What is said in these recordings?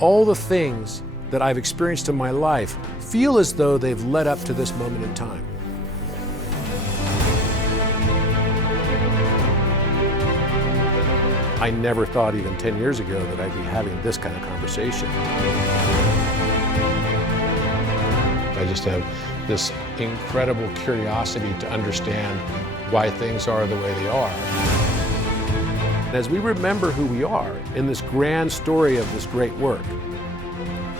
all the things that I've experienced in my life feel as though they've led up to this moment in time. I never thought even 10 years ago that I'd be having this kind of conversation. I just have this incredible curiosity to understand why things are the way they are. As we remember who we are in this grand story of this great work,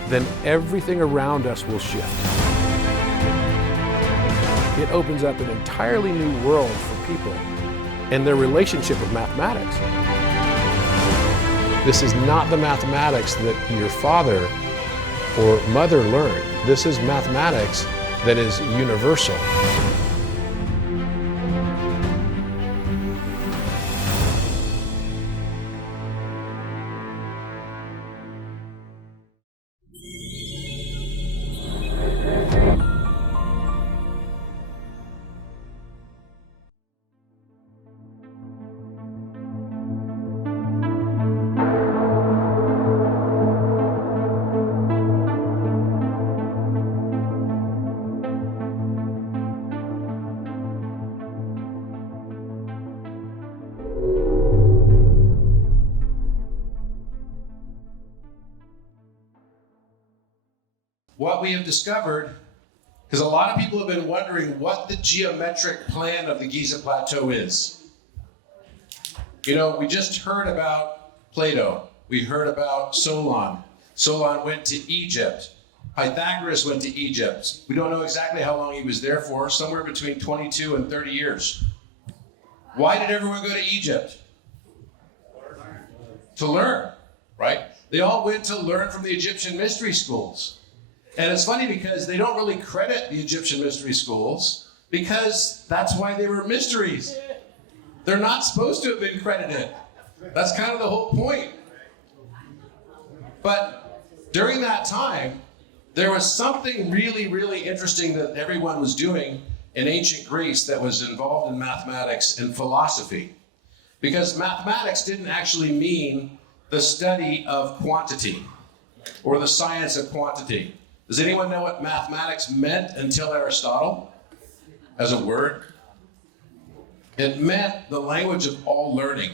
then everything around us will shift. It opens up an entirely new world for people and their relationship with mathematics. This is not the mathematics that your father or mother learned. This is mathematics that is universal. What we have discovered, because a lot of people have been wondering what the geometric plan of the Giza Plateau is. You know, we just heard about Plato. We heard about Solon. Solon went to Egypt. Pythagoras went to Egypt. We don't know exactly how long he was there for, somewhere between 22 and 30 years. Why did everyone go to Egypt? To learn, right? They all went to learn from the Egyptian mystery schools. And it's funny because they don't really credit the Egyptian mystery schools because that's why they were mysteries. They're not supposed to have been credited. That's kind of the whole point. But during that time, there was something really, really interesting that everyone was doing in ancient Greece that was involved in mathematics and philosophy. Because mathematics didn't actually mean the study of quantity or the science of quantity. Does anyone know what mathematics meant until Aristotle as a word? It meant the language of all learning.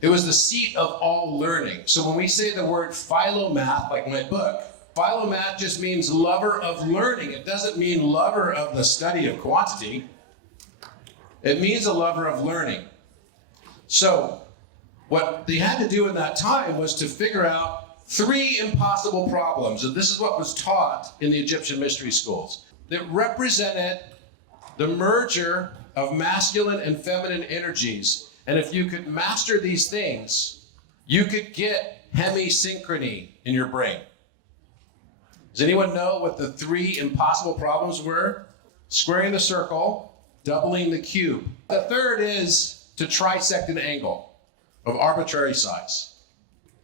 It was the seat of all learning. So when we say the word philomath, like my book, philomath just means lover of learning. It doesn't mean lover of the study of quantity. It means a lover of learning. So what they had to do in that time was to figure out 3 impossible problems, and this is what was taught in the Egyptian mystery schools, that represented the merger of masculine and feminine energies. And if you could master these things, you could get hemisynchrony in your brain. Does anyone know what the 3 impossible problems were? Squaring the circle, doubling the cube. The third is to trisect an angle of arbitrary size.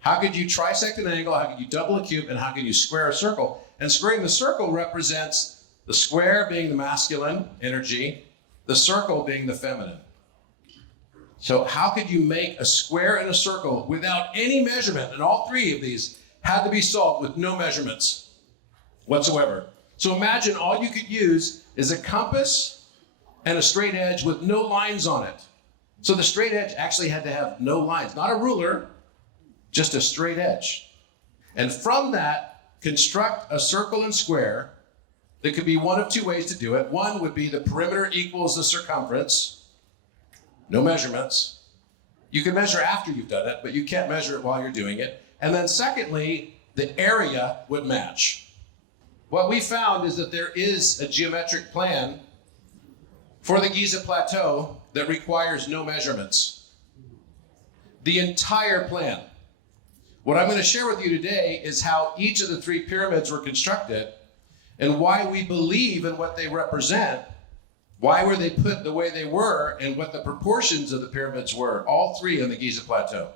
How could you trisect an angle, how could you double a cube, and how could you square a circle? And squaring the circle represents the square being the masculine energy, the circle being the feminine. So how could you make a square and a circle without any measurement? And all 3 of these had to be solved with no measurements whatsoever. So imagine all you could use is a compass and a straight edge with no lines on it. So the straight edge actually had to have no lines, not a ruler, just a straight edge. And from that, construct a circle and square that could be one of 2 ways to do it. One would be the perimeter equals the circumference, no measurements. You can measure after you've done it, but you can't measure it while you're doing it. And then secondly, the area would match. What we found is that there is a geometric plan for the Giza Plateau that requires no measurements. The entire plan. What I'm going to share with you today is how each of the 3 pyramids were constructed and why we believe in what they represent, why were they put the way they were, and what the proportions of the pyramids were, all 3 on the Giza Plateau.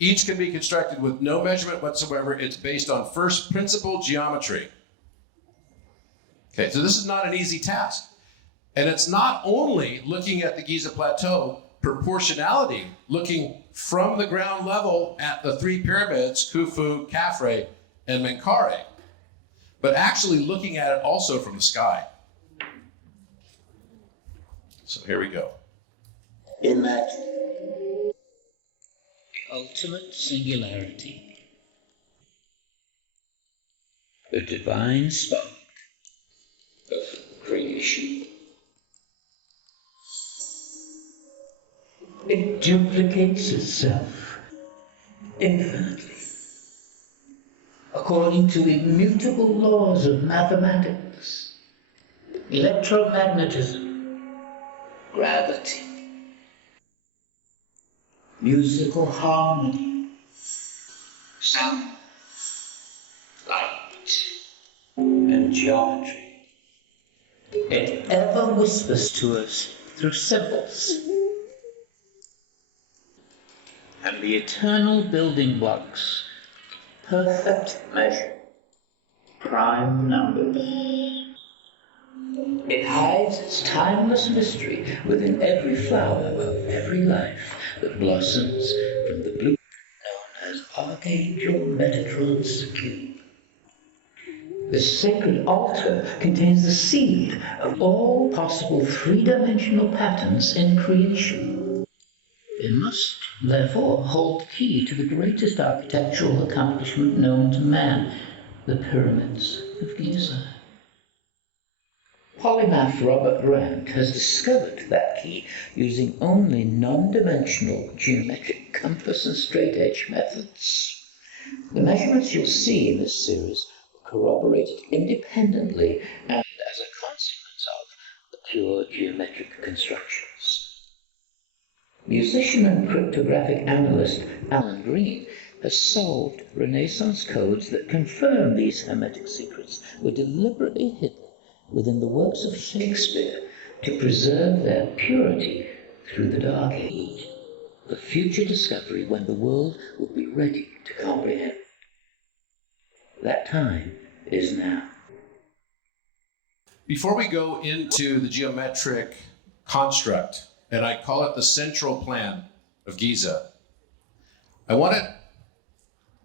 Each can be constructed with no measurement whatsoever. It's based on first principle geometry. Okay, so this is not an easy task. And it's not only looking at the Giza Plateau, proportionality, looking from the ground level at the three pyramids, Khufu, Khafre, and Menkaure, but actually looking at it also from the sky. So here we go. Imagine the ultimate singularity, the divine spark of creation. It duplicates itself infinitely, according to immutable laws of mathematics, electromagnetism, gravity, musical harmony, sound, light, and geometry. It ever whispers to us through symbols. And the eternal building blocks, perfect measure, prime numbers. It hides its timeless mystery within every flower of every life that blossoms from the blue known as Archangel Metatron's cube. This sacred altar contains the seed of all possible three-dimensional patterns in creation. It must, therefore, hold the key to the greatest architectural accomplishment known to man, the pyramids of Giza. Polymath Robert Grant has discovered that key using only non-dimensional geometric compass and straight-edge methods. The measurements you'll see in this series are corroborated independently and as a consequence of the pure geometric constructions. Musician and cryptographic analyst Alan Green has solved Renaissance codes that confirm these hermetic secrets were deliberately hidden within the works of Shakespeare to preserve their purity through the Dark Age, the future discovery when the world will be ready to comprehend. That time is now. Before we go into the geometric construct, and I call it the central plan of Giza, I want to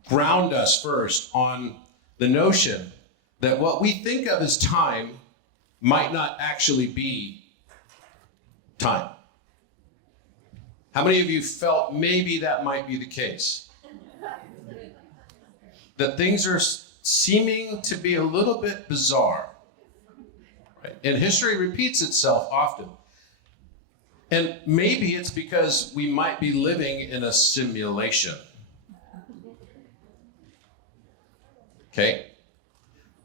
ground us first on the notion that what we think of as time might not actually be time. How many of you felt maybe that might be the case? That things are seeming to be a little bit bizarre, right? And history repeats itself often. And maybe it's because we might be living in a simulation. Okay?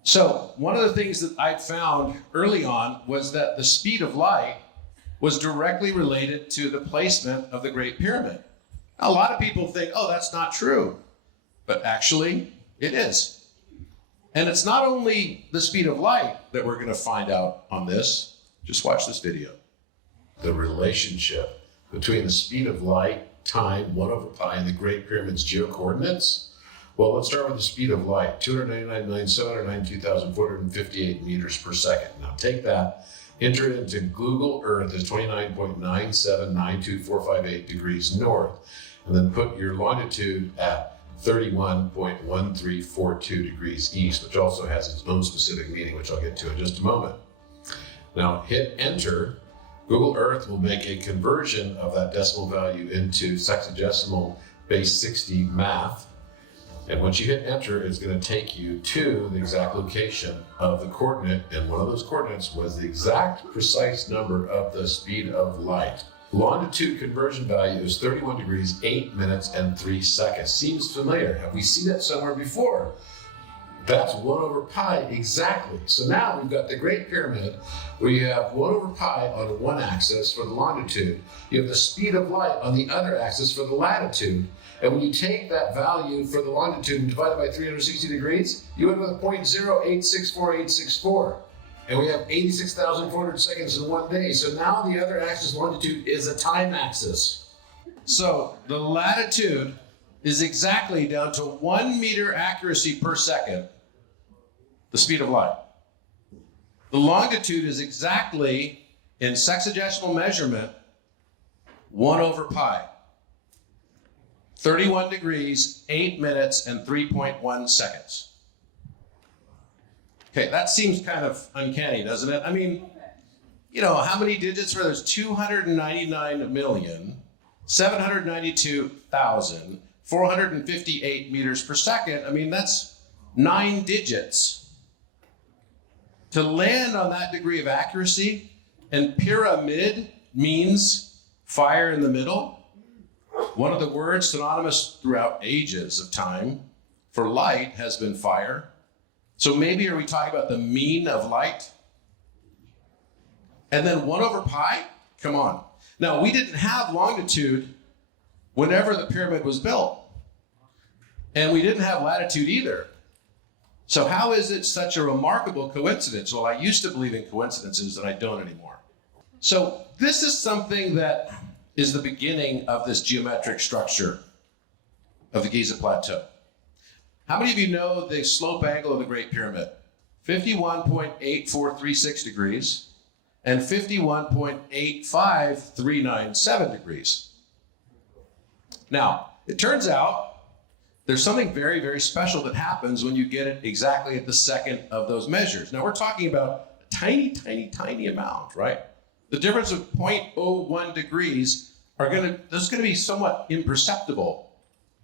So, one of the things that I found early on was that the speed of light was directly related to the placement of the Great Pyramid. A lot of people think, oh, that's not true. But actually, it is. And it's not only the speed of light that we're going to find out on this. Just watch this video. The relationship between the speed of light, time, 1 over pi, and the Great Pyramid's geocoordinates. Well, let's start with the speed of light, 299,792,458 meters per second. Now take that, enter it into Google Earth as 29.9792458 degrees north, and then put your longitude at 31.1342 degrees east, which also has its own specific meaning, which I'll get to in just a moment. Now hit enter. Google Earth will make a conversion of that decimal value into sexagesimal base 60 math. And once you hit enter, it's going to take you to the exact location of the coordinate. And one of those coordinates was the exact precise number of the speed of light. Longitude conversion value is 31 degrees, 8 minutes, and 3 seconds. Seems familiar. Have we seen it somewhere before? That's 1 over pi exactly. So now we've got the Great Pyramid where you have 1 over pi on one axis for the longitude. You have the speed of light on the other axis for the latitude. And when you take that value for the longitude and divide it by 360 degrees, you end up with 0.0864864. And we have 86,400 seconds in one day. So now the other axis, longitude, is a time axis. So the latitude is exactly down to 1 meter accuracy per second, the speed of light. The longitude is exactly, in sexagesimal measurement, 1 over pi. 31 degrees, 8 minutes, and 3.1 seconds. Okay, that seems kind of uncanny, doesn't it? I mean, you know, how many digits were there? There's 299,792,458 meters per second. I mean, that's 9 digits. To land on that degree of accuracy, and pyramid means fire in the middle. One of the words synonymous throughout ages of time for light has been fire. So maybe are we talking about the mean of light? And then 1 over pi? Come on. Now, we didn't have longitude whenever the pyramid was built. And we didn't have latitude either. So how is it such a remarkable coincidence? Well, I used to believe in coincidences and I don't anymore. So this is something that is the beginning of this geometric structure of the Giza Plateau. How many of you know the slope angle of the Great Pyramid? 51.8436 degrees and 51.85397 degrees. Now, it turns out there's something very, very special that happens when you get it exactly at the second of those measures. Now, we're talking about a tiny, tiny, tiny amount, right? The difference of 0.01 degrees that's going to be somewhat imperceptible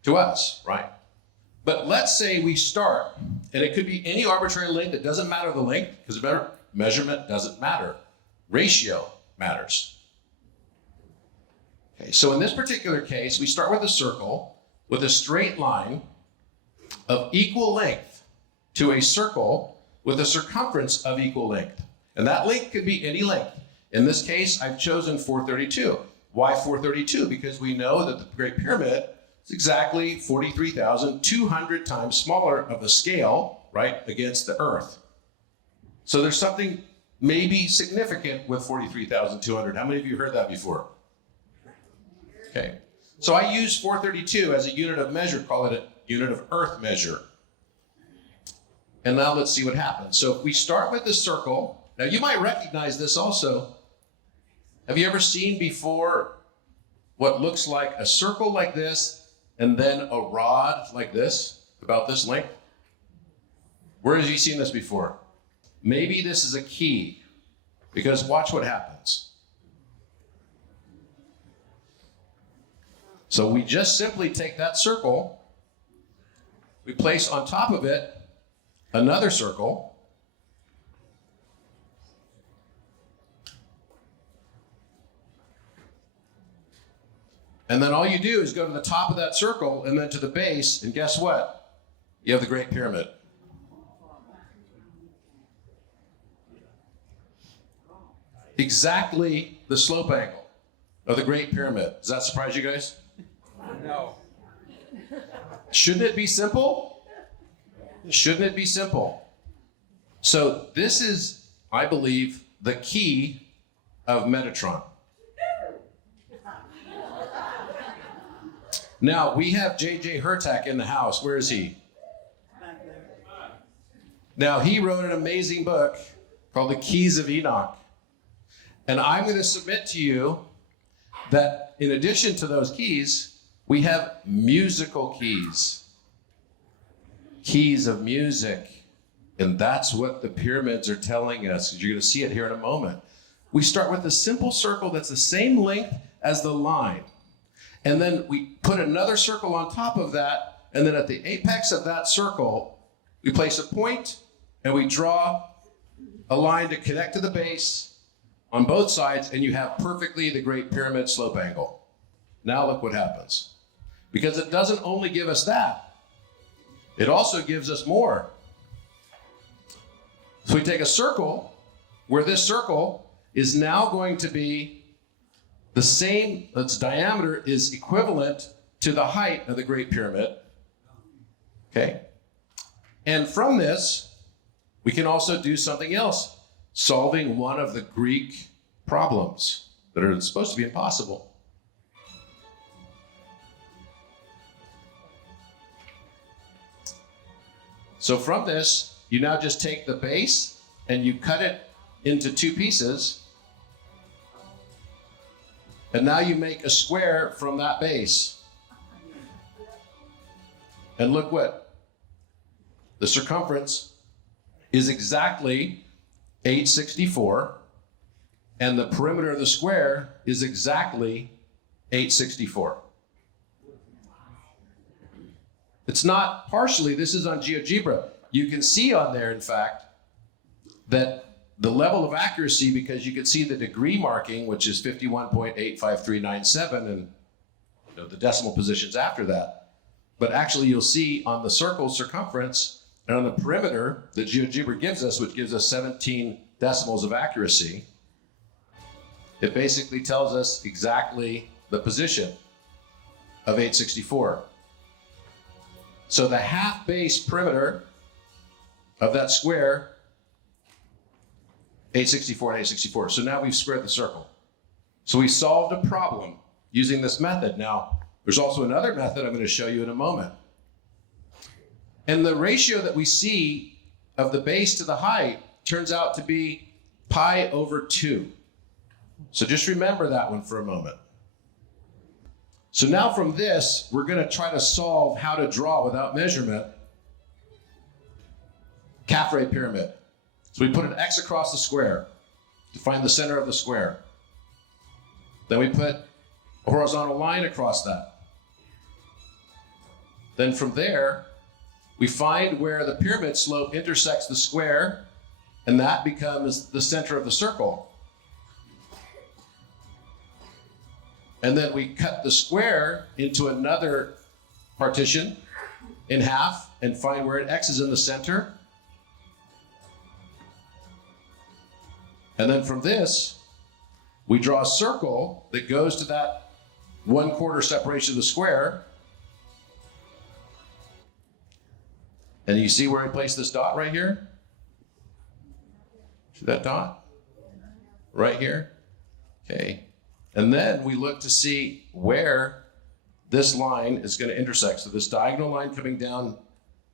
to us, right? But let's say we start, and it could be any arbitrary length. It doesn't matter the length, because measurement doesn't matter. Ratio matters. Okay, so in this particular case, we start with a circle with a straight line of equal length to a circle with a circumference of equal length. And that length could be any length. In this case, I've chosen 432. Why 432? Because we know that the Great Pyramid is exactly 43,200 times smaller of a scale, right, against the Earth. So there's something maybe significant with 43,200. How many of you heard that before? Okay. So I use 432 as a unit of measure, call it a unit of Earth measure. And now let's see what happens. So if we start with the circle, now you might recognize this also. Have you ever seen before what looks like a circle like this and then a rod like this, about this length? Where have you seen this before? Maybe this is a key, because watch what happens. So we just simply take that circle, we place on top of it another circle, and then all you do is go to the top of that circle and then to the base, and guess what? You have the Great Pyramid. Exactly the slope angle of the Great Pyramid. Does that surprise you guys? No. Shouldn't it be simple? Shouldn't it be simple? So this is, I believe, the key of Metatron. Now, we have J.J. Hurtak in the house. Where is he? Back there. Now, he wrote an amazing book called The Keys of Enoch. And I'm going to submit to you that in addition to those keys, we have musical keys. Keys of music. And that's what the pyramids are telling us. You're going to see it here in a moment. We start with a simple circle that's the same length as the line. And then we put another circle on top of that. And then at the apex of that circle, we place a point and we draw a line to connect to the base on both sides, and you have perfectly the Great Pyramid slope angle. Now look what happens. Because it doesn't only give us that, it also gives us more. So we take a circle where this circle is now going to be the same, its diameter is equivalent to the height of the Great Pyramid. Okay? And from this, we can also do something else, solving one of the Greek problems that are supposed to be impossible. So from this, you now just take the base and you cut it into two pieces. And now you make a square from that base. And look what? The circumference is exactly 864, and the perimeter of the square is exactly 864. It's not partially, this is on GeoGebra. You can see on there, in fact, that the level of accuracy, because you can see the degree marking, which is 51.85397, and the decimal positions after that. But actually, you'll see on the circle circumference and on the perimeter that GeoGebra gives us, which gives us 17 decimals of accuracy, it basically tells us exactly the position of 864. So the half base perimeter of that square, 864 and 864. So now we've squared the circle. So we solved a problem using this method. Now, there's also another method I'm going to show you in a moment. And the ratio that we see of the base to the height turns out to be pi over 2. So just remember that one for a moment. So now from this, we're going to try to solve how to draw without measurement Caffrey pyramid. So we put an X across the square to find the center of the square. Then we put a horizontal line across that. Then from there, we find where the pyramid slope intersects the square, and that becomes the center of the circle. And then we cut the square into another partition in half and find where it X is in the center. And then from this, we draw a circle that goes to that 1/4 separation of the square. And you see where I place this dot right here? See that dot? Right here? Okay. And then we look to see where this line is going to intersect. So this diagonal line coming down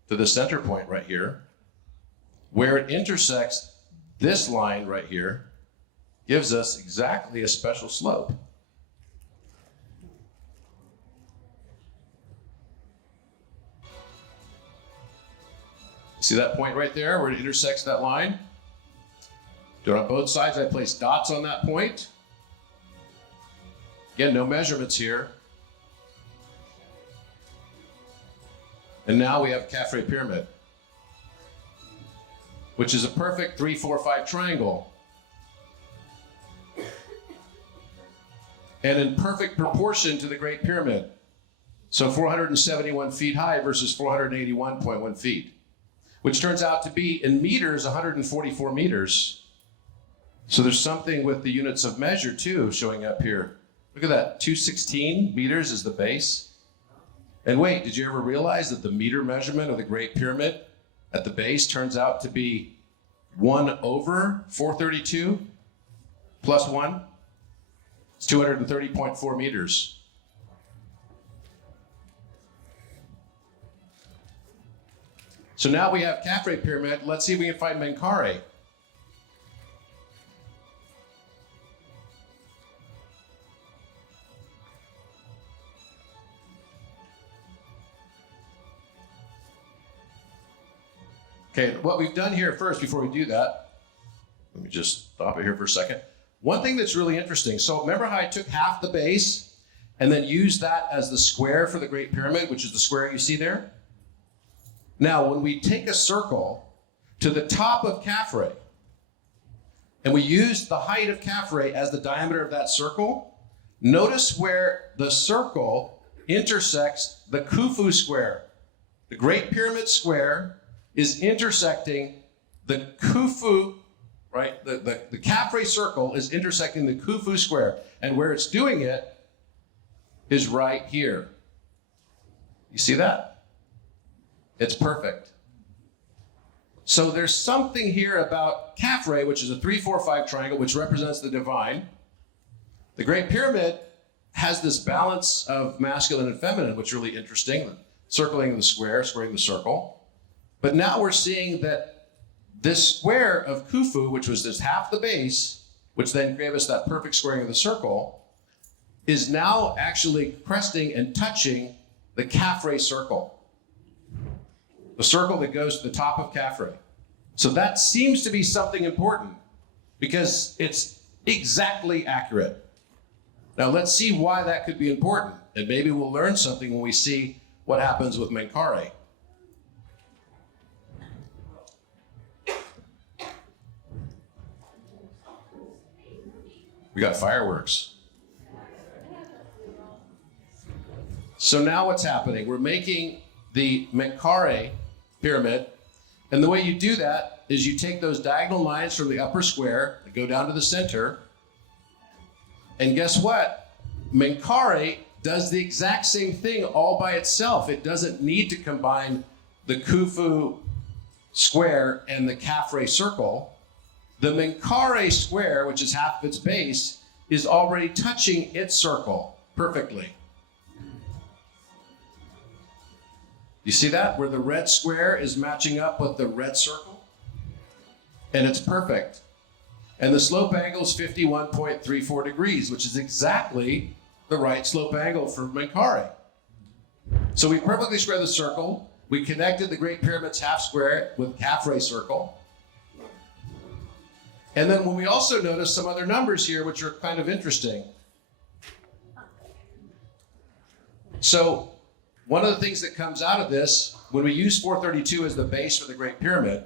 to the center point right here, where it intersects this line right here, gives us exactly a special slope. See that point right there where it intersects that line? Do it on both sides. I place dots on that point. Again, no measurements here. And now we have Caffrey pyramid, which is a perfect 3, 4, 5 triangle. And in perfect proportion to the Great Pyramid. So 471 feet high versus 481.1 feet, which turns out to be, in meters, 144 meters. So there's something with the units of measure too showing up here. Look at that, 216 meters is the base. And wait, did you ever realize that the meter measurement of the Great Pyramid at the base turns out to be 1/432 plus 1? It's 230.4 meters. So now we have Caffrey pyramid. Let's see if we can find Menkaure. Okay, what we've done here first, before we do that, let me just stop it here for a second. One thing that's really interesting, so remember how I took half the base and then used that as the square for the Great Pyramid, which is the square you see there? Now, when we take a circle to the top of Caffrey, and we use the height of Caffrey as the diameter of that circle, notice where the circle intersects the Khufu square. The Great Pyramid square is intersecting the Khufu, right? The Caffrey circle is intersecting the Khufu square, and where it's doing it is right here. You see that? It's perfect. So there's something here about Caffrey, which is a 3, 4, 5 triangle, which represents the divine. The Great Pyramid has this balance of masculine and feminine, which is really interesting. Circling the square, squaring the circle. But now we're seeing that this square of Khufu, which was this half the base, which then gave us that perfect squaring of the circle, is now actually cresting and touching the Caffrey circle. The circle that goes to the top of Caffrey. So that seems to be something important because it's exactly accurate. Now let's see why that could be important, and maybe we'll learn something when we see what happens with Menkaure. We got fireworks. So now what's happening? We're making the Menkaure pyramid, and the way you do that is you take those diagonal lines from the upper square and go down to the center, and guess what? Menkaure does the exact same thing all by itself. It doesn't need to combine the Khufu square and the Caffrey circle. The Menkaure square, which is half of its base, is already touching its circle perfectly. You see that? Where the red square is matching up with the red circle? And it's perfect. And the slope angle is 51.34 degrees, which is exactly the right slope angle for Menkaure. So we perfectly squared the circle. We connected the Great Pyramid's half square with Caffrey circle. And then when we also notice some other numbers here, which are kind of interesting. So one of the things that comes out of this, when we use 432 as the base for the Great Pyramid,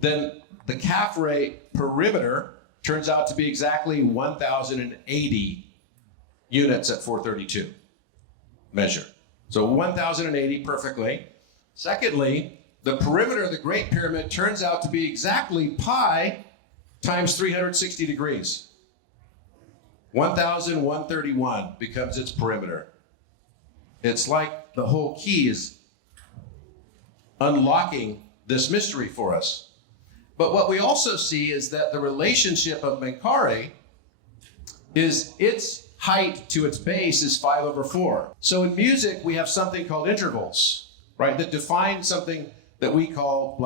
then the Caffrey perimeter turns out to be exactly 1,080 units at 432 measure. So 1,080 perfectly. Secondly, the perimeter of the Great Pyramid turns out to be exactly pi times 360 degrees. 1,131 becomes its perimeter. It's like the whole key is unlocking this mystery for us. But what we also see is that the relationship of Menkaure is its height to its base is 5/4. So in music, we have something called intervals, right? That define something that we call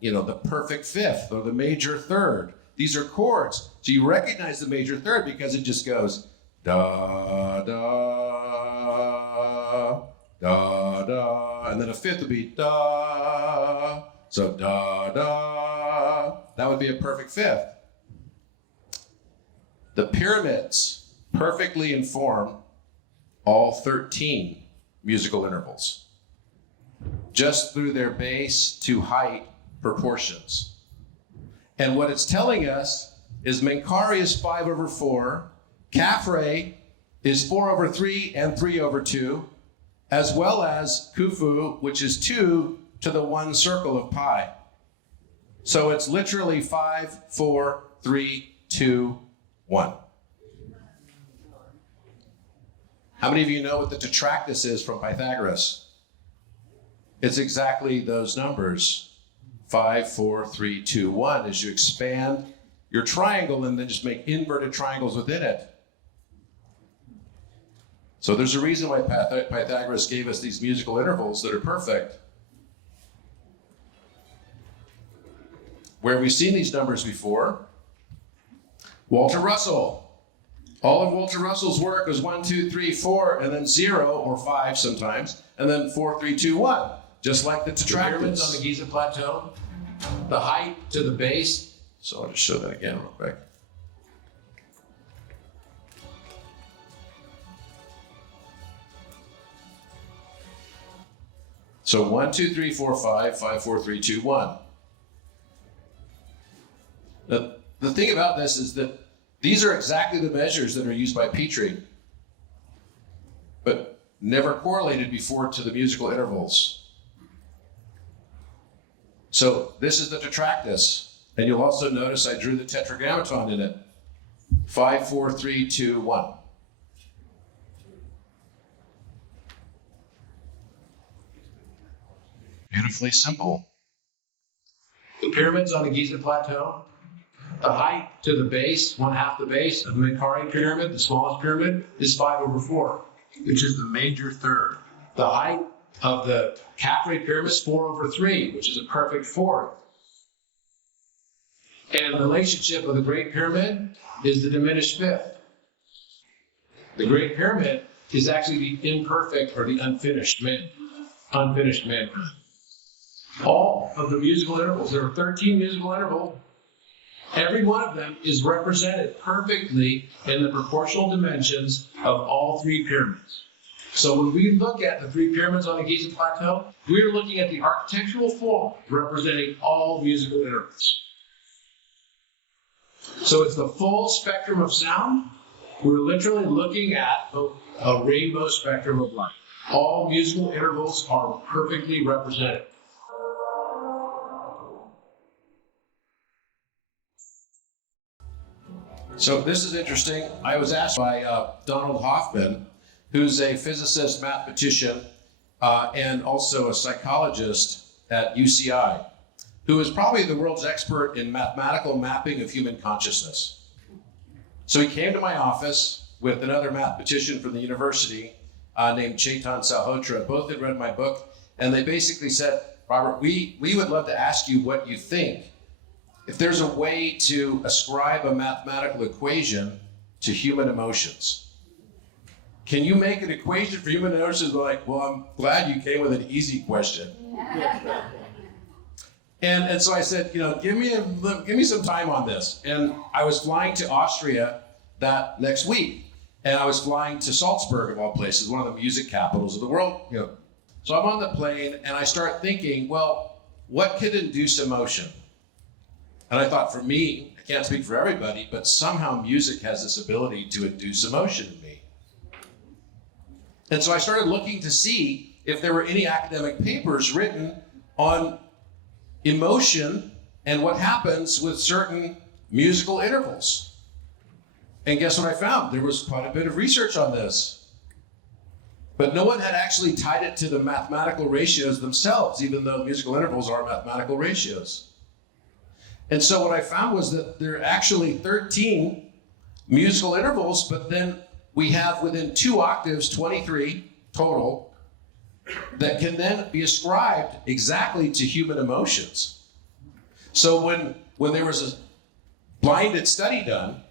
the perfect fifth or the major third. These are chords. So you recognize the major third because it just goes da, da, da, da, and then a fifth would be da, so da, da, that would be a perfect fifth. The pyramids perfectly inform all 13 musical intervals, just through their base to height proportions. And what it's telling us is Menkaure is 5/4, Caffrey is 4/3 and 3/2, as well as Khufu, which is 2 to the 1 circle of pi. So it's literally 5, 4, 3, 2, 1. How many of you know what the detractus is from Pythagoras? It's exactly those numbers. 5, 4, 3, 2, 1. As you expand your triangle and then just make inverted triangles within it. So there's a reason why Pythagoras gave us these musical intervals that are perfect. Where have we seen these numbers before? Walter Russell. All of Walter Russell's work was 1, 2, 3, 4, and then 0 or 5 sometimes, and then 4, 3, 2, 1. Just like the pyramids on the Giza plateau, the height to the base. So I'll just show that again real quick. So 1, 2, 3, 4, 5, 5, 4, 3, 2, 1. Now, the thing about this is that these are exactly the measures that are used by Petrie, but never correlated before to the musical intervals. So this is the detractus, and you'll also notice I drew the tetragrammaton in it. 5, 4, 3, 2, 1. Beautifully simple. The pyramids on the Giza plateau, the height to the base, 1/2 the base of the Menkaure pyramid, the smallest pyramid, is 5/4, which is the major third. The height of the Caffrey pyramid is 4/3, which is a perfect fourth. And the relationship of the Great Pyramid is the diminished fifth. The Great Pyramid is actually the imperfect or the unfinished man. Unfinished mankind. All of the musical intervals, there are 13 musical intervals. Every one of them is represented perfectly in the proportional dimensions of all three pyramids. So when we look at the three pyramids on the Giza Plateau, we're looking at the architectural form representing all musical intervals. So it's the full spectrum of sound. We're literally looking at a rainbow spectrum of light. All musical intervals are perfectly represented. So this is interesting. I was asked by Donald Hoffman, who's a physicist, mathematician, and also a psychologist at UCI, who is probably the world's expert in mathematical mapping of human consciousness. So he came to my office with another mathematician from the university named Chetan Salhotra. Both had read my book, and they basically said, Robert, we would love to ask you what you think. If there's a way to ascribe a mathematical equation to human emotions, can you make an equation for human emotions? We're like, well, I'm glad you came with an easy question. And so I said, give me some time on this. And I was flying to Austria that next week, and I was flying to Salzburg, of all places, one of the music capitals of the world. So I'm on the plane, and I start thinking, well, what could induce emotion? And I thought, for me, I can't speak for everybody, but somehow music has this ability to induce emotion in me. And so I started looking to see if there were any academic papers written on emotion and what happens with certain musical intervals. And guess what I found? There was quite a bit of research on this. But no one had actually tied it to the mathematical ratios themselves, even though musical intervals are mathematical ratios. And so what I found was that there are actually 13 musical intervals, but then we have within 2 octaves, 23 total, that can then be ascribed exactly to human emotions. So when there was a blinded study done,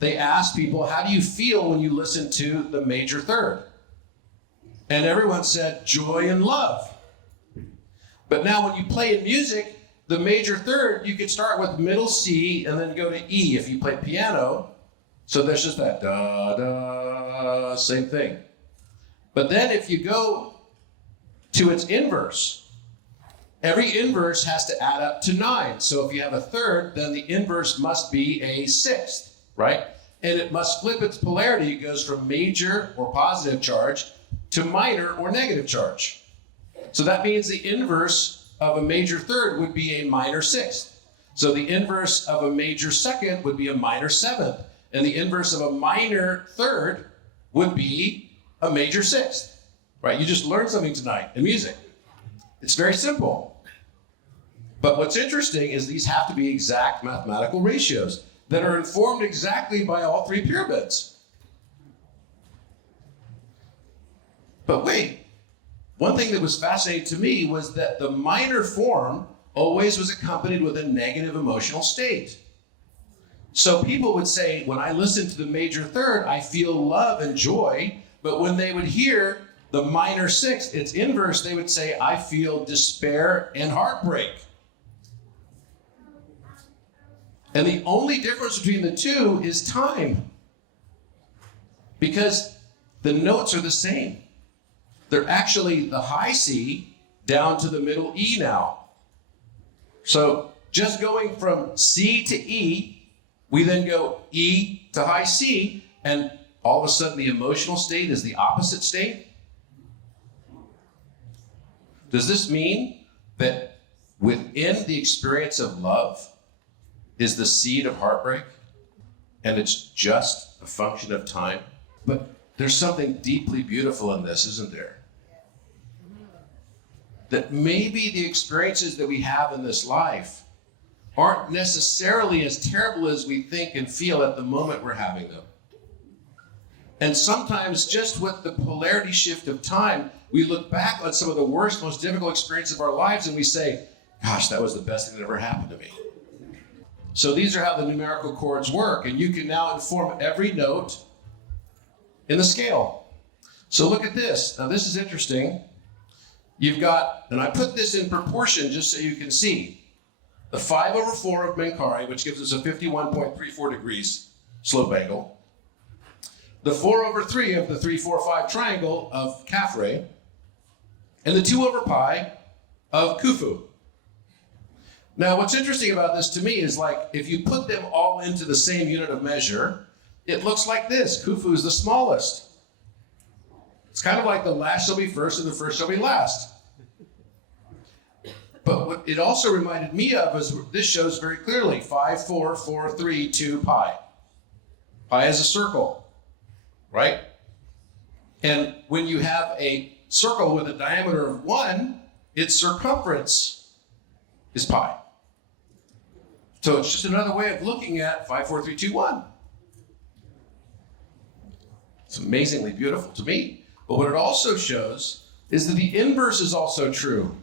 they asked people, how do you feel when you listen to the major third? And everyone said, joy and love. But now when you play in music, the major third, you can start with middle C and then go to E if you play piano. So there's just that da, da, same thing. But then if you go to its inverse, every inverse has to add up to 9. So if you have a third, then the inverse must be a sixth, right? And it must flip its polarity. It goes from major or positive charge to minor or negative charge. So that means the inverse of a major third would be a minor sixth. So the inverse of a major second would be a minor seventh. And the inverse of a minor third would be a major sixth, right? You just learned something tonight in music. It's very simple. But what's interesting is these have to be exact mathematical ratios that are informed exactly by all three pyramids. But wait, one thing that was fascinating to me was that the minor form always was accompanied with a negative emotional state. So people would say, when I listen to the major third, I feel love and joy. But when they would hear the minor sixth, its inverse, they would say, I feel despair and heartbreak. And the only difference between the two is time. Because the notes are the same. They're actually the high C down to the middle E now. So just going from C to E, we then go E to high C, and all of a sudden the emotional state is the opposite state. Does this mean that within the experience of love is the seed of heartbreak, and it's just a function of time? But there's something deeply beautiful in this, isn't there? That maybe the experiences that we have in this life aren't necessarily as terrible as we think and feel at the moment we're having them. And sometimes just with the polarity shift of time, we look back on some of the worst, most difficult experiences of our lives and we say, gosh, that was the best thing that ever happened to me. So these are how the numerical chords work, and you can now inform every note in the scale. So look at this. Now this is interesting. You've got, and I put this in proportion just so you can see, the 5/4 of Menkari, which gives us a 51.34 degrees slope angle, the 4/3 of the 3-4-5 triangle of Caffrey, and the 2/pi of Khufu. Now, what's interesting about this to me is, like, if you put them all into the same unit of measure, it looks like this. Khufu is the smallest. It's kind of like the last shall be first and the first shall be last. But what it also reminded me of is this shows very clearly 5, 4, 4, 3, 2, pi. Pi is a circle, right? And when you have a circle with a diameter of 1, its circumference is pi. So it's just another way of looking at 5, 4, 3, 2, 1. It's amazingly beautiful to me. But what it also shows is that the inverse is also true.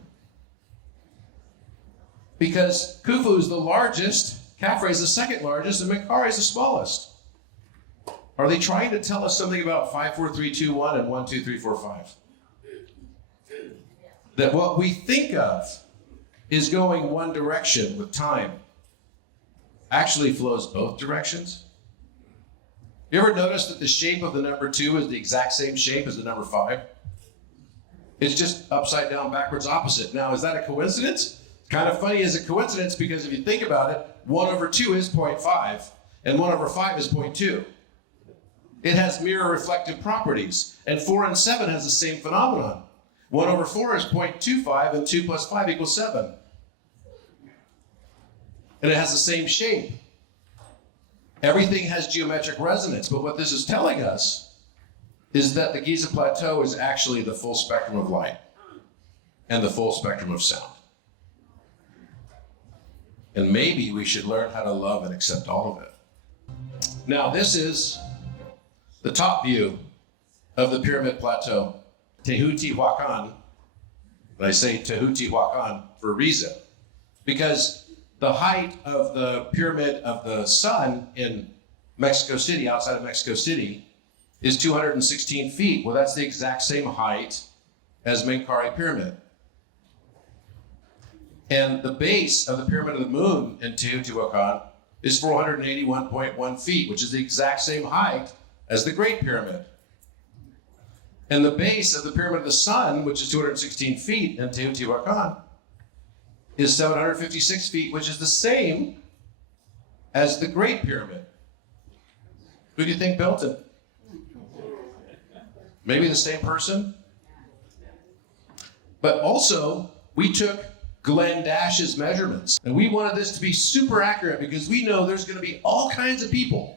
Because Khufu is the largest, Caffrey is the second largest, and Menkari is the smallest. Are they trying to tell us something about 5, 4, 3, 2, 1 and 1, 2, 3, 4, 5? That what we think of is going one direction with time actually flows both directions? You ever notice that the shape of the number 2 is the exact same shape as the number 5? It's just upside down, backwards, opposite. Now, is that a coincidence? It's kind of funny as a coincidence because if you think about it, 1/2 is 0.5 and 1/5 is 0.2. It has mirror reflective properties, and 4 and 7 has the same phenomenon. 1/4 is 0.25 and 2 plus 5 equals 7. And it has the same shape. Everything has geometric resonance, but what this is telling us is that the Giza Plateau is actually the full spectrum of light and the full spectrum of sound. And maybe we should learn how to love and accept all of it. Now, this is the top view of the Pyramid Plateau, Teotihuacan. And I say Teotihuacan for a reason, because the height of the Pyramid of the Sun in Mexico City, outside of Mexico City, is 216 feet. Well, that's the exact same height as Menkari Pyramid. And the base of the Pyramid of the Moon in Teotihuacan is 481.1 feet, which is the exact same height as the Great Pyramid. And the base of the Pyramid of the Sun, which is 216 feet in Teotihuacan, is 756 feet, which is the same as the Great Pyramid. Who do you think built it? Maybe the same person? But also, we took Glenn Dash's measurements, and we wanted this to be super accurate because we know there's going to be all kinds of people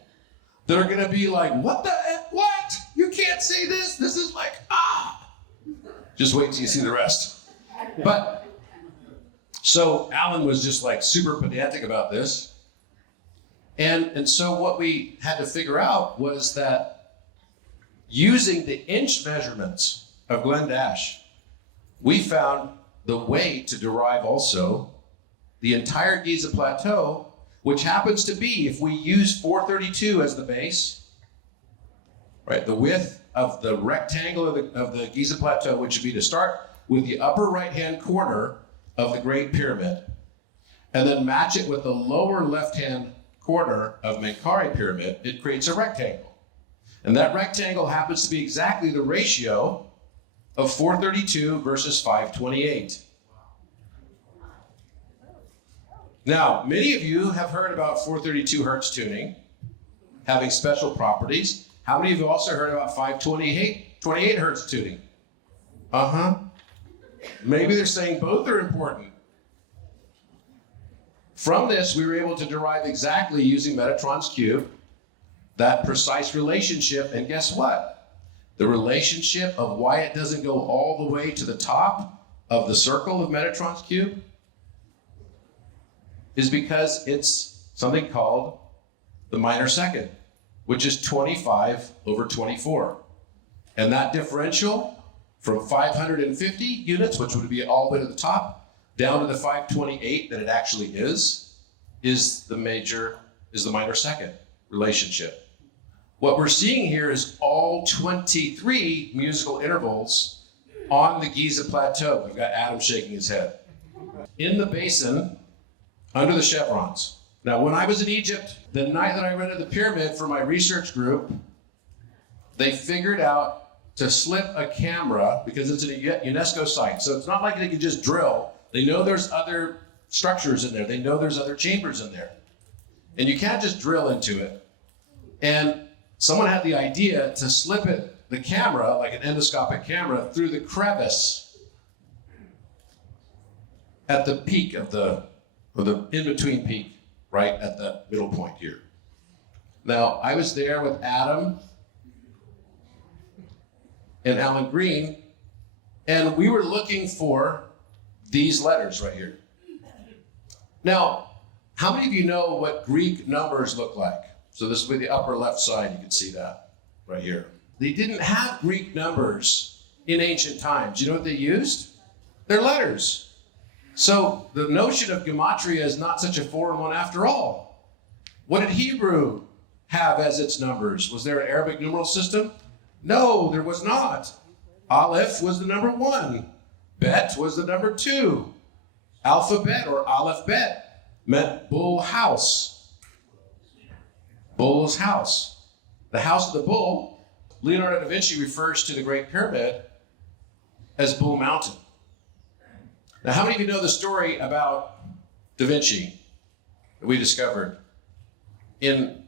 that are going to be like, what the heck? What? You can't say this? This is like, Just wait till you see the rest. But so Alan was just like super pedantic about this. And so what we had to figure out was that using the inch measurements of Glenn Dash, we found the way to derive also the entire Giza Plateau, which happens to be, if we use 432 as the base, right, the width of the rectangle of the Giza Plateau, which would be to start with the upper right-hand corner of the Great Pyramid, and then match it with the lower left-hand corner of Menkari Pyramid, it creates a rectangle. And that rectangle happens to be exactly the ratio of 432 versus 528. Now, many of you have heard about 432 hertz tuning having special properties. How many of you also heard about 528 hertz tuning? Maybe they're saying both are important. From this, we were able to derive exactly, using Metatron's cube, that precise relationship. And guess what? The relationship of why it doesn't go all the way to the top of the circle of Metatron's cube is because it's something called the minor second, which is 25/24. And that differential from 550 units, which would be all the way to the top, down to the 528 that it actually is the minor second relationship. What we're seeing here is all 23 musical intervals on the Giza plateau. We've got Adam shaking his head. In the basin, under the chevrons. Now, when I was in Egypt, the night that I rented the pyramid for my research group, they figured out to slip a camera, because it's a UNESCO site. So it's not like they could just drill. They know there's other structures in there. They know there's other chambers in there. And you can't just drill into it. And someone had the idea to slip the camera, like an endoscopic camera, through the crevice at the peak of the in-between peak, right at the middle point here. Now, I was there with Adam and Alan Green, and we were looking for these letters right here. Now, how many of you know what Greek numbers look like? So this would be the upper left side, you can see that right here. They didn't have Greek numbers in ancient times. You know what they used? They're letters. So the notion of gematria is not such a foreign one after all. What did Hebrew have as its numbers? Was there an Arabic numeral system? No, there was not. Aleph was the number 1. Bet was the number 2. Alphabet or Aleph Bet meant bull house. Bull's house. The house of the bull, Leonardo da Vinci refers to the Great Pyramid as Bull Mountain. Now, how many of you know the story about Da Vinci that we discovered? In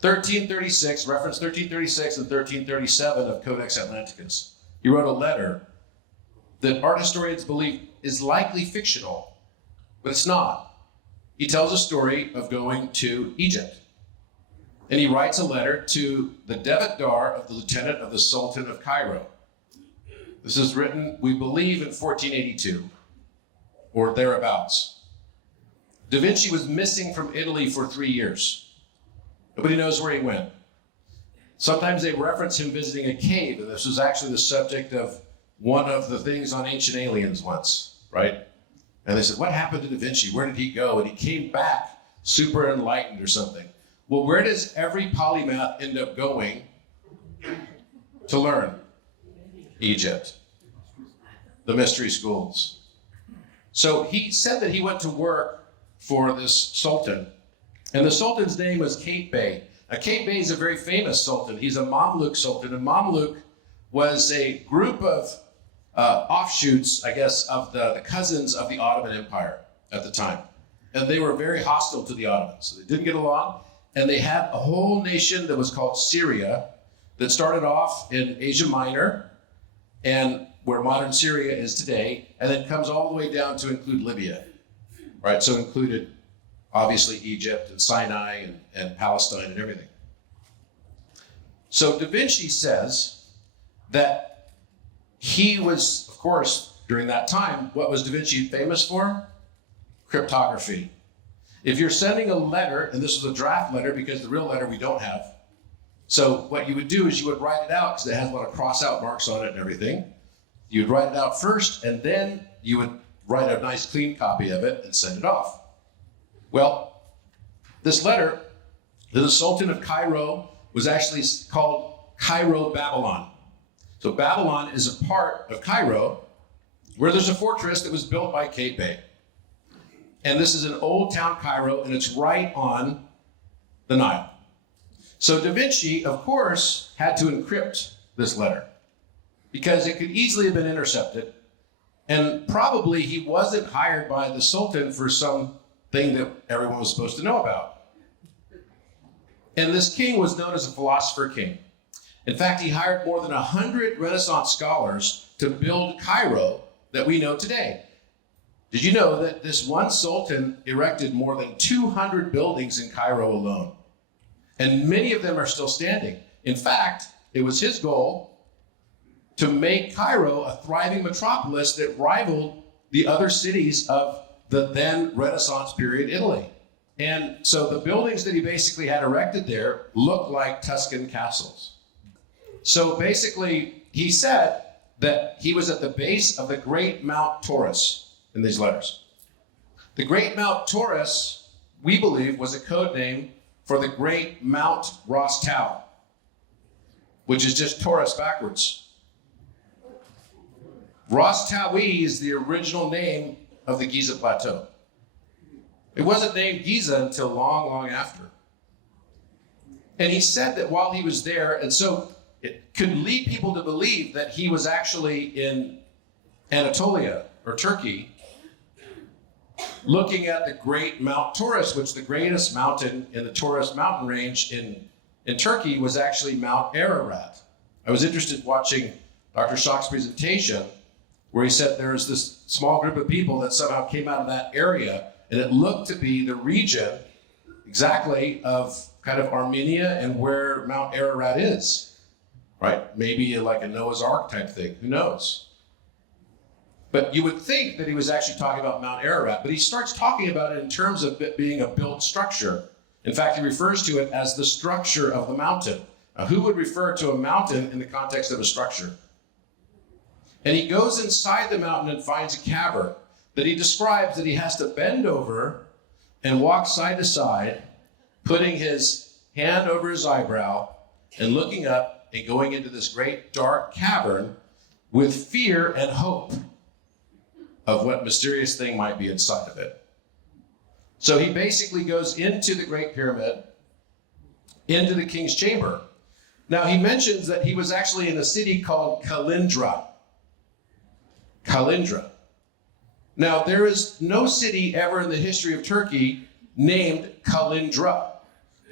1336, reference 1336 and 1337 of Codex Atlanticus, he wrote a letter that art historians believe is likely fictional, but it's not. He tells a story of going to Egypt. And he writes a letter to the Devatdar of the Lieutenant of the Sultan of Cairo. This is written, we believe, in 1482 or thereabouts. Da Vinci was missing from Italy for 3 years. Nobody knows where he went. Sometimes they reference him visiting a cave, and this was actually the subject of one of the things on Ancient Aliens once, right? And they said, what happened to Da Vinci? Where did he go? And he came back super enlightened or something. Well, where does every polymath end up going to learn? Egypt, the mystery schools. So he said that he went to work for this sultan, and the sultan's name was Kate Bey. Now, Kate Bey is a very famous sultan. He's a Mamluk sultan, and Mamluk was a group of offshoots, I guess, of the cousins of the Ottoman Empire at the time. And they were very hostile to the Ottomans. So they didn't get along, and they had a whole nation that was called Syria that started off in Asia Minor, and where modern Syria is today, and then comes all the way down to include Libya, right? So included, obviously, Egypt and Sinai and Palestine and everything. So Da Vinci says that he was, of course, during that time, what was Da Vinci famous for? Cryptography. If you're sending a letter, and this was a draft letter because the real letter we don't have, so what you would do is you would write it out, because it has a lot of cross-out marks on it and everything. You'd write it out first, and then you would write a nice clean copy of it and send it off. Well, this letter to the Sultan of Cairo was actually called Cairo, Babylon. So Babylon is a part of Cairo where there's a fortress that was built by Kate Bey. And this is an old town Cairo, and it's right on the Nile. So Da Vinci, of course, had to encrypt this letter because it could easily have been intercepted. And probably he wasn't hired by the Sultan for something that everyone was supposed to know about. And this king was known as a philosopher king. In fact, he hired more than 100 Renaissance scholars to build Cairo that we know today. Did you know that this one sultan erected more than 200 buildings in Cairo alone? And many of them are still standing. In fact, it was his goal to make Cairo a thriving metropolis that rivaled the other cities of the then Renaissance period Italy. And so the buildings that he basically had erected there looked like Tuscan castles. So basically, he said that he was at the base of the Great Mount Taurus in these letters. The Great Mount Taurus, we believe, was a code name for the great Mount Ras Tau, which is just Taurus backwards. Ras Taui is the original name of the Giza Plateau. It wasn't named Giza until long, long after. And he said that while he was there, and so it could lead people to believe that he was actually in Anatolia or Turkey, looking at the great Mount Taurus, which the greatest mountain in the Taurus mountain range in Turkey was actually Mount Ararat. I was interested watching Dr. Schock's presentation where he said there's this small group of people that somehow came out of that area, and it looked to be the region exactly of kind of Armenia and where Mount Ararat is, right? Maybe like a Noah's Ark type thing, who knows? But you would think that he was actually talking about Mount Ararat, but he starts talking about it in terms of it being a built structure. In fact, he refers to it as the structure of the mountain. Now, who would refer to a mountain in the context of a structure? And he goes inside the mountain and finds a cavern that he describes that he has to bend over and walk side to side, putting his hand over his eyebrow and looking up and going into this great dark cavern with fear and hope of what mysterious thing might be inside of it. So he basically goes into the Great Pyramid, into the king's chamber. Now he mentions that he was actually in a city called Kalindra. Kalindra. Now there is no city ever in the history of Turkey named Kalindra.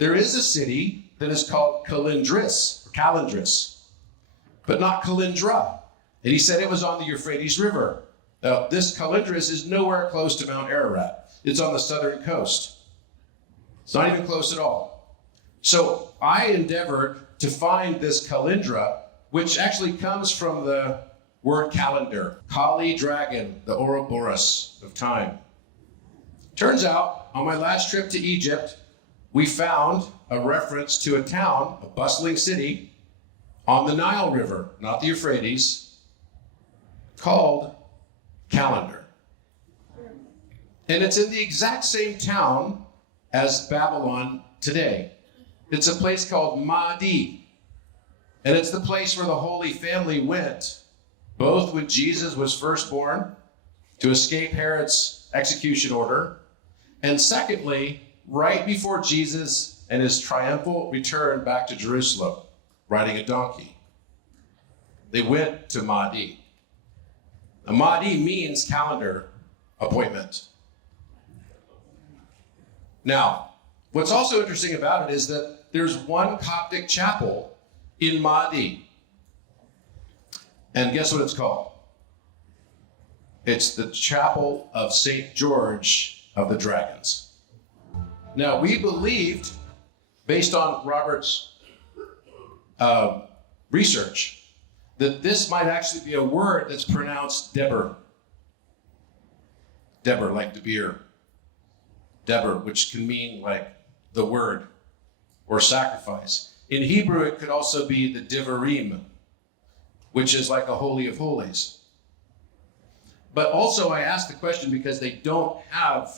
There is a city that is called Kalindris, but not Kalindra. And he said it was on the Euphrates River. Now this Kalindris is nowhere close to Mount Ararat. It's on the southern coast. It's not even close at all. So I endeavored to find this Kalindra, which actually comes from the word calendar. Kali dragon, the Ouroboros of time. Turns out, on my last trip to Egypt, we found a reference to a town, a bustling city, on the Nile River, not the Euphrates, called Calendar. And it's in the exact same town as Babylon today. It's a place called Mahdi. And it's the place where the Holy Family went, both when Jesus was first born, to escape Herod's execution order, and secondly, right before Jesus and his triumphal return back to Jerusalem, riding a donkey. They went to Mahdi. Now, Mahdi means calendar appointment. Now, what's also interesting about it is that there's one Coptic chapel in Mahdi. And guess what it's called? It's the Chapel of St. George of the Dragons. Now, we believed, based on Robert's research, that this might actually be a word that's pronounced Deber. Deber, like De Beer. Deber, which can mean like the word or sacrifice. In Hebrew, it could also be the Devarim, which is like a holy of holies. But also I asked the question because they don't have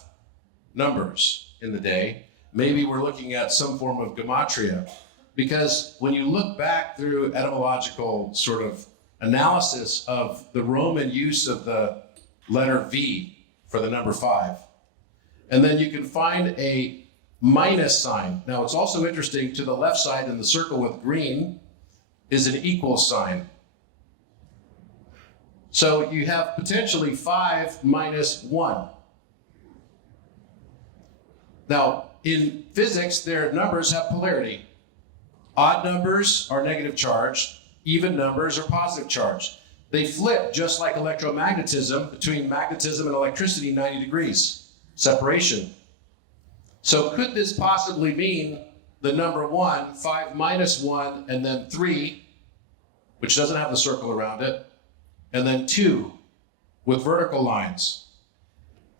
numbers in the day. Maybe we're looking at some form of gematria. Because when you look back through etymological sort of analysis of the Roman use of the letter V for the number 5, and then you can find a minus sign. Now it's also interesting, to the left side in the circle with green is an equal sign. So you have potentially 5 minus 1. Now in physics, their numbers have polarity. Odd numbers are negative charge, even numbers are positive charge. They flip just like electromagnetism, between magnetism and electricity, 90 degrees separation. So could this possibly mean the number 1, 5 minus 1, and then 3, which doesn't have the circle around it, and then 2 with vertical lines?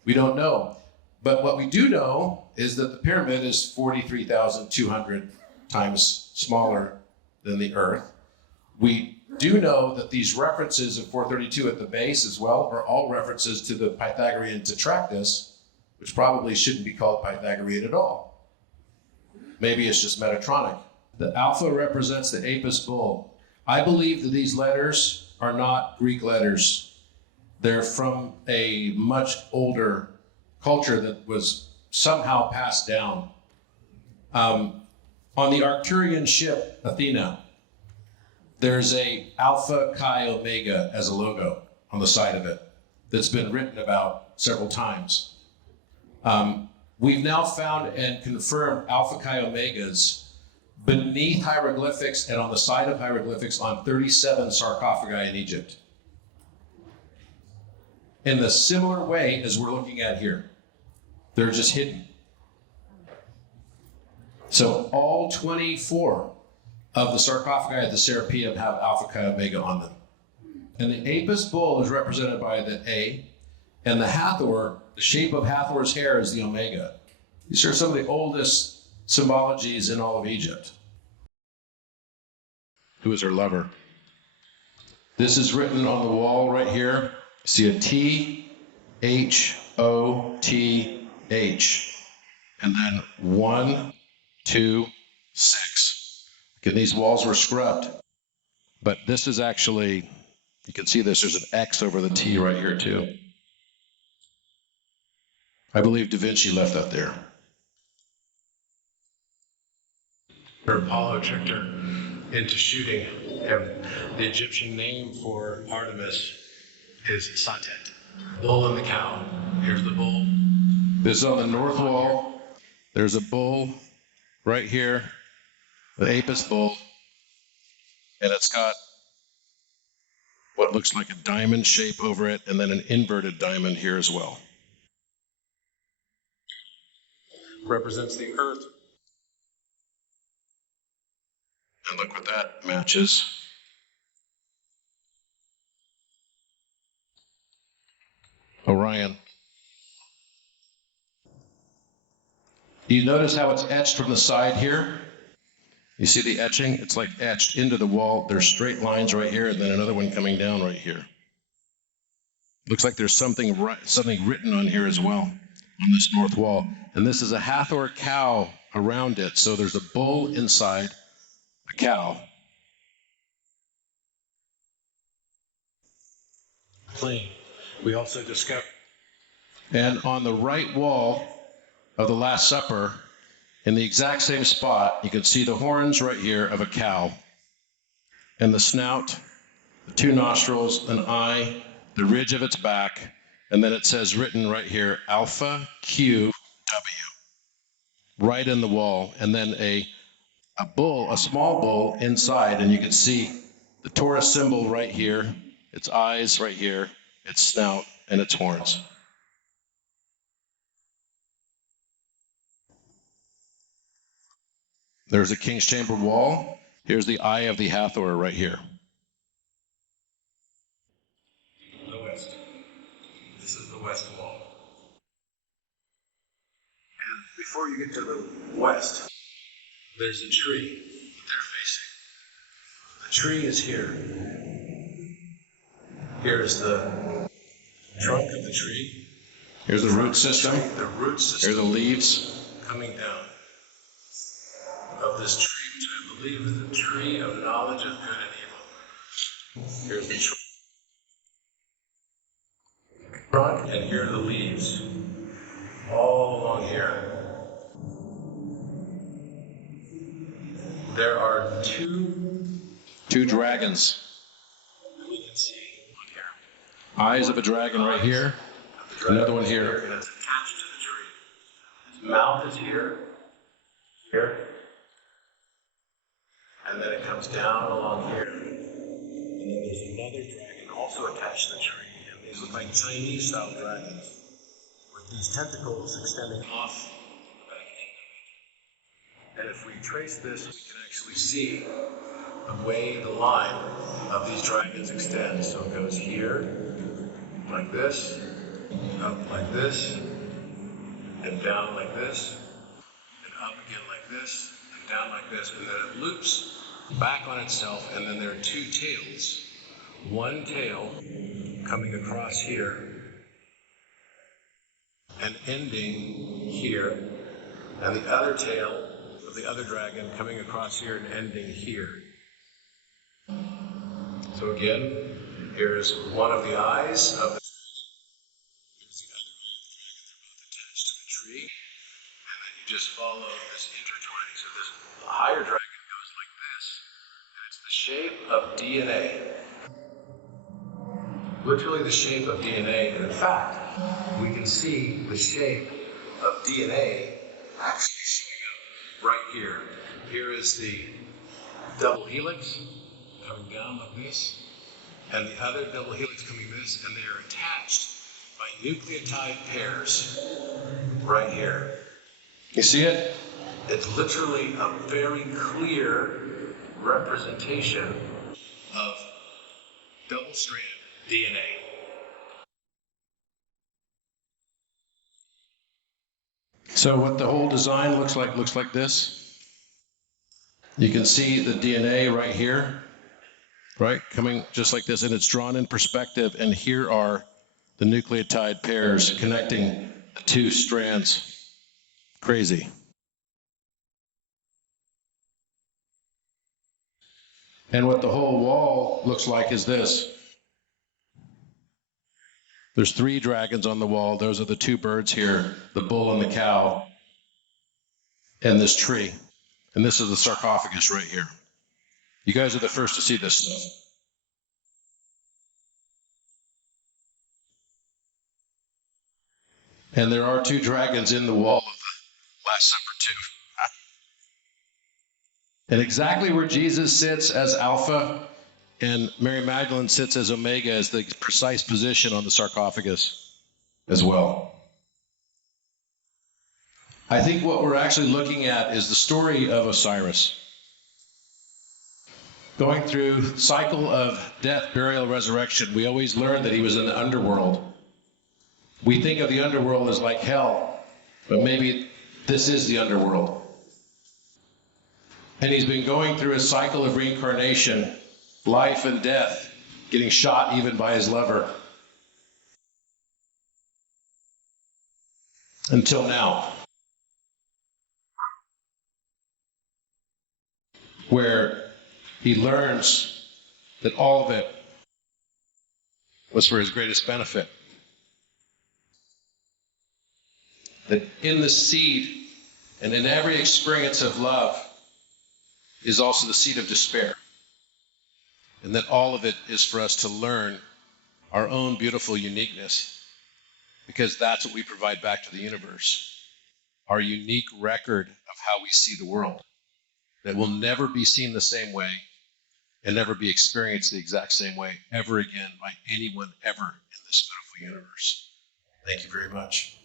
We don't know. But what we do know is that the pyramid is 43,200 times smaller than the Earth. We do know that these references of 432 at the base as well are all references to the Pythagorean tetractys, which probably shouldn't be called Pythagorean at all. Maybe it's just Metatronic. The alpha represents the Apis bull. I believe that these letters are not Greek letters. They're from a much older culture that was somehow passed down. On the Arcturian ship, Athena, there's a Alpha Chi Omega as a logo on the side of it that's been written about several times. We've now found and confirmed Alpha Chi Omegas beneath hieroglyphics and on the side of hieroglyphics on 37 sarcophagi in Egypt. In the similar way as we're looking at here. They're just hidden. So all 24 of the sarcophagi at the Serapeum have Alpha Chi Omega on them. And the Apis bull is represented by the A, and the Hathor, the shape of Hathor's hair is the Omega. These are some of the oldest symbologies in all of Egypt. Who is her lover? This is written on the wall right here. See a T-H-O-T-H. And then 1, 2, 6. Again, these walls were scrubbed. But this is actually, you can see this, there's an X over the T right here too. I believe Da Vinci left that there. Apollo tricked her into shooting him. The Egyptian name for Artemis is Satet. Bull and the cow. Here's the bull. This is on the north wall. There's a bull right here, the Apis bull, and it's got what looks like a diamond shape over it, and then an inverted diamond here as well. Represents the earth. And look what that matches. Orion. You notice how it's etched from the side here? You see the etching? It's like etched into the wall. There's straight lines right here, and then another one coming down right here. Looks like there's something written on here as well, on this north wall. And this is a Hathor cow around it. So there's a bull inside, a cow. Plane. We also discovered. And on the right wall of the Last Supper, in the exact same spot, you can see the horns right here of a cow, and the snout, the 2 nostrils, an eye, the ridge of its back, and then it says written right here, Alpha Q W, right in the wall, and then a bull, a small bull inside, and you can see the Taurus symbol right here, its eyes right here, its snout, and its horns. There's a King's Chamber wall. Here's the eye of the Hathor right here. The west. This is the west wall. And before you get to the west, there's a tree that they're facing. The tree is here. Here's the trunk of the tree. Here's the root system. Here are the leaves coming down of this tree, which I believe is the tree of knowledge of good and evil. Here's the trunk, and here are the leaves, all along here. There are two dragons that we can see on here. Eyes of a dragon right here, another one here. And it's attached to the tree. His mouth is here, and then it comes down along here. And then there's another dragon also attached to the tree. And these look like Chinese-style dragons with these tentacles extending off the back end. And if we trace this, we can actually see the way the line of these dragons extends. So it goes here, like this, up like this, and down like this, and up again like this, and down like this, and then it loops back on itself, and then there are 2 tails. One tail coming across here and ending here, and the other tail of the other dragon coming across here and ending here. So again, here's one of the eyes of the here's the other eye of the dragon. They're both attached to the tree. And then you just follow this intertwining. So this higher dragon goes like this, and it's the shape of DNA. Literally the shape of DNA. And in fact, we can see the shape of DNA actually showing up right here. Here is the double helix coming down like this, and the other double helix coming this, and they are attached by nucleotide pairs right here. You see it? It's literally a very clear representation of double-strand DNA. So what the whole design looks like this. You can see the DNA right here, right? Coming just like this, and it's drawn in perspective, and here are the nucleotide pairs connecting the two strands. Crazy. And what the whole wall looks like is this. There's 3 dragons on the wall. Those are the 2 birds here, the bull and the cow, and this tree. And this is the sarcophagus right here. You guys are the first to see this stuff. And there are 2 dragons in the wall of the Last Supper too. And exactly where Jesus sits as Alpha and Mary Magdalene sits as Omega is the precise position on the sarcophagus as well. I think what we're actually looking at is the story of Osiris. Going through the cycle of death, burial, resurrection, we always learn that he was in the underworld. We think of the underworld as like hell, but maybe this is the underworld. And he's been going through a cycle of reincarnation, life and death, getting shot even by his lover. Until now. Where he learns that all of it was for his greatest benefit. That in the seed and in every experience of love is also the seed of despair. And that all of it is for us to learn our own beautiful uniqueness, because that's what we provide back to the universe. Our unique record of how we see the world, that will never be seen the same way and never be experienced the exact same way ever again by anyone ever in this beautiful universe. Thank you very much.